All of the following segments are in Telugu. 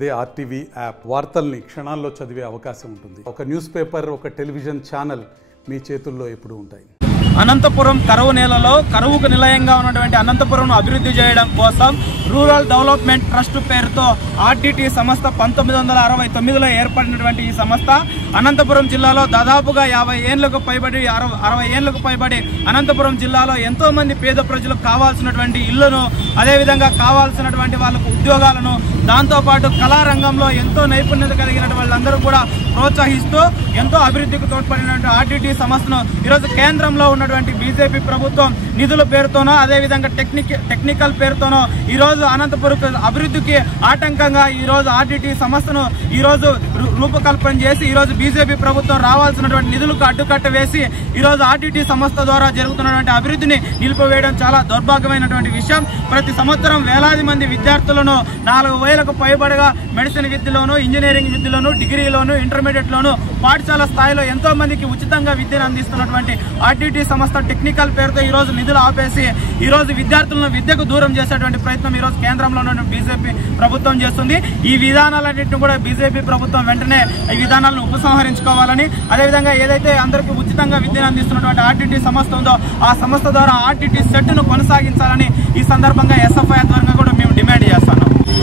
అదే ఆర్టీవీ యాప్ వార్తల్ని క్షణాల్లో చదివే అవకాశం ఉంటుంది. ఒక న్యూస్ పేపర్, ఒక టెలివిజన్ ఛానల్ మీ చేతుల్లో ఎప్పుడూ ఉంటాయి. అనంతపురం కరువు నేలలో కరువుకు నిలయంగా ఉన్నటువంటి అనంతపురం అభివృద్ధి చేయడం కోసం రూరల్ డెవలప్మెంట్ ట్రస్ట్ పేరుతో ఆర్డిటి సంస్థ 1969లో ఏర్పడినటువంటి ఈ సంస్థ అనంతపురం జిల్లాలో దాదాపుగా 50 ఏళ్లకు పైబడి 60 ఏళ్లకు పైబడి అనంతపురం జిల్లాలో ఎంతో మంది పేద ప్రజలకు కావాల్సినటువంటి ఇళ్లను, అదేవిధంగా కావాల్సినటువంటి వాళ్ళకు ఉద్యోగాలను, దాంతోపాటు కళారంగంలో ఎంతో నైపుణ్యత కలిగిన వాళ్ళందరూ కూడా ప్రోత్సహిస్తూ ఎంతో అభివృద్ధికి తోడ్పడినటువంటి ఆర్డిటి సంస్థను ఈరోజు కేంద్రంలో ఉన్నటువంటి బీజేపీ ప్రభుత్వం నిధుల పేరుతోనో, అదేవిధంగా టెక్నికల్ పేరుతోనో ఈరోజు అనంతపురం అభివృద్ధికి ఆటంకంగా ఈరోజు ఆర్డిటి సంస్థను ఈరోజు రూపకల్పన చేసి ఈరోజు బీజేపీ ప్రభుత్వం రావాల్సినటువంటి నిధులకు అడ్డుకట్ట వేసి ఈరోజు ఆర్డిటి సంస్థ ద్వారా జరుగుతున్నటువంటి అభివృద్ధిని నిలిపివేయడం చాలా దౌర్భాగ్యమైనటువంటి విషయం. ప్రతి సంవత్సరం వేలాది మంది విద్యార్థులను 4000కు పైబడిగా మెడిసిన్ విద్యలోను, ఇంజనీరింగ్ విద్యలోను, డిగ్రీలోను, ఇంటర్మీడియట్లోను పాఠశాల స్థాయిలో ఎంతో మందికి ఉచితంగా విద్యను అందిస్తున్నటువంటి ఆర్డిటి సంస్థ టెక్నికల్ పేరుతో ఈరోజు నిధులు ఆపేసి ఈరోజు విద్యార్థులను విద్యకు దూరం చేసేటువంటి ప్రయత్నం ఈరోజు కేంద్రంలో ఉన్న బీజేపీ ప్రభుత్వం చేస్తుంది. ఈ విధానాలన్నింటినీ కూడా బీజేపీ ప్రభుత్వం వెంటనే ఈ విధానాలను ఉపసంహరించుకోవాలని, అదేవిధంగా ఏదైతే అందరికీ ఉచితంగా విద్యను అందిస్తున్నటువంటి ఆర్డిటి సంస్థ ఉందో ఆ సంస్థ ద్వారా ఆర్డిటి సెట్ను కొనసాగించాలని ఈ సందర్భంగా ఎస్ఎఫ్ఐ ఆధ్వర్యంగా కూడా మేము డిమాండ్ చేస్తున్నాం.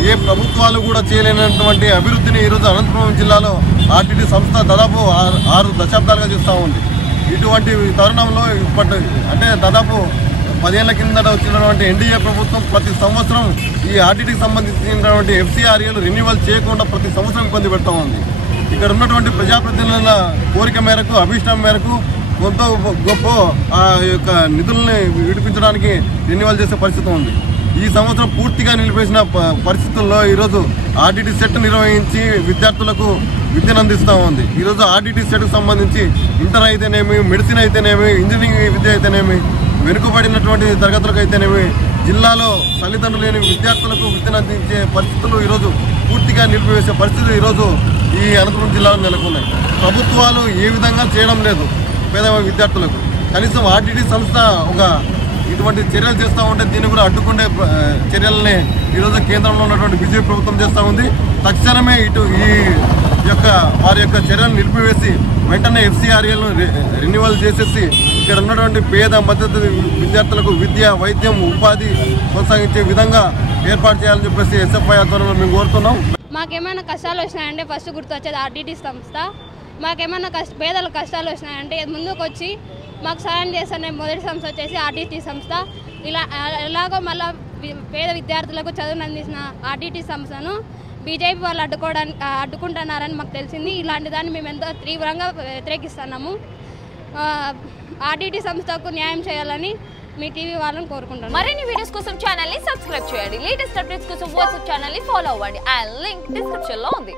ఏ ప్రభుత్వాలు కూడా చేయలేనటువంటి అభివృద్ధిని ఈరోజు అనంతపురం జిల్లాలో ఆర్డిటి సంస్థ దాదాపు 6 దశాబ్దాలుగా చేస్తూ ఉంది. ఇటువంటి తరుణంలో అంటే దాదాపు 10 ఏళ్ల కిందట వచ్చినటువంటి ఎన్డీఏ ప్రభుత్వం ప్రతి సంవత్సరం ఈ ఆర్డిటికి సంబంధించినటువంటి ఎఫ్సిఆర్ఏలు రెన్యువల్ చేయకుండా ప్రతి సంవత్సరం ఇబ్బంది పెడతా ఉంది. ఇక్కడ ఉన్నటువంటి ప్రజాప్రతినిధుల కోరిక మేరకు, అభిష్టం మేరకు కొంత గొప్ప ఆ యొక్క నిధుల్ని విడిపించడానికి రెన్యువల్ చేసే పరిస్థితి ఉంది. ఈ సంవత్సరం పూర్తిగా నిలిపేసిన పరిస్థితుల్లో ఈరోజు ఆర్డిటి సెట్ నిర్వహించి విద్యార్థులకు విద్యను అందిస్తూ ఉంది. ఈరోజు ఆర్డిటి సెట్కు సంబంధించి ఇంటర్ అయితేనేమి, మెడిసిన్ అయితేనేమి, ఇంజనీరింగ్ విద్య అయితేనేమి, వెనుకబడినటువంటి తరగతులకు అయితేనేమి జిల్లాలో తల్లిదండ్రులు లేని విద్యార్థులకు విద్యను అందించే పరిస్థితులు ఈరోజు పూర్తిగా నిలిపివేసే పరిస్థితులు ఈరోజు ఈ అనంతపురం జిల్లాలో నెలకొన్నాయి. ప్రభుత్వాలు ఏ విధంగా చేయడం లేదు పేద విద్యార్థులకు. కనీసం ఆర్డిటి సంస్థ ఒక ఇటువంటి చర్యలు చేస్తూ ఉంటే దీన్ని కూడా అడ్డుకునే చర్యలని ఈరోజు కేంద్రంలో ఉన్నటువంటి బీజేపీ ప్రభుత్వం చేస్తూ ఉంది. తక్షణమే ఈ యొక్క వారి యొక్క చర్యలను నిలిపివేసి వెంటనే ఎఫ్సిఆర్ఏలను రెన్యువల్ చేసేసి ఇక్కడ ఉన్నటువంటి పేద మద్దతు విద్యార్థులకు విద్య, వైద్యం, ఉపాధి కొనసాగించే విధంగా ఏర్పాటు చేయాలని చెప్పేసి ఎస్ఎఫ్ఐ ఆధ్వర్యంలో మేము కోరుతున్నాం. మాకేమైనా కష్టాలు వచ్చినాయంటే ఫస్ట్ గుర్తొచ్చేది ఆర్డిటి సంస్థ. మాకేమైనా పేదల కష్టాలు వచ్చినాయంటే ముందుకు వచ్చి మాకు సాయం చేస్తున్న మొదటి సంస్థ వచ్చేసి ఆర్డిటి సంస్థ. ఇలాగో మళ్ళీ పేద విద్యార్థులకు చదువును అందించిన ఆర్డిటి సంస్థను బీజేపీ వాళ్ళు అడ్డుకుంటున్నారని మాకు తెలిసింది. ఇలాంటి దాన్ని మేము ఎంతో తీవ్రంగా వ్యతిరేకిస్తున్నాము. ఆర్డిటి సంస్థకు న్యాయం చేయాలని మీ టీవీ వాళ్ళని కోరుకుంటున్నాం. మరిన్ని వీడియోస్ కోసం ఛానల్ ని సబ్స్క్రైబ్ చేయండి. లేటెస్ట్ అప్డేట్స్ కోసం వాట్సాప్ ఛానల్ ని ఫాలో అవ్వండి. ఆ లింక్ డిస్క్రిప్షన్ లో ఉంది.